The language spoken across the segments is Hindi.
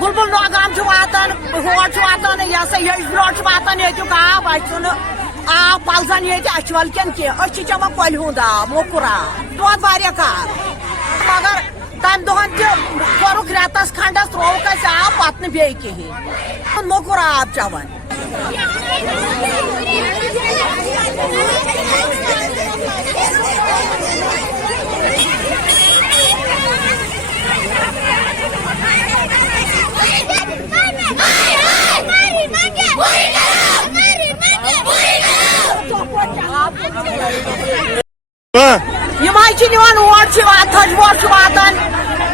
बुलबुल नौगाम वातान हर वातान यह ब्रोट वातान ये आब आब पलसान ये अचवल कन कह चमान कल हुंद आब मोकुर आब वोत वारिया काल मगर तम दोहन तोरुक रेतस खंडस त्रोक आब पत बे कहें मोकुर आब चवन वातान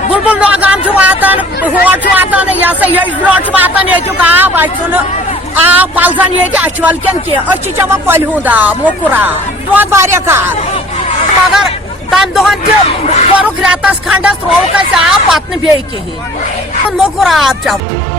बुलबुल नौगाम वातान हर वातान यह ब्रोट वातान ये आब आब पलसान ये अचवल कन कह चमान कल हुंद आब मोकुर आब वोत वारिया काल मगर तम दोहन तोरुक रेतस खंडस त्रोक आब पत बे कहें मोकुर आब चवन।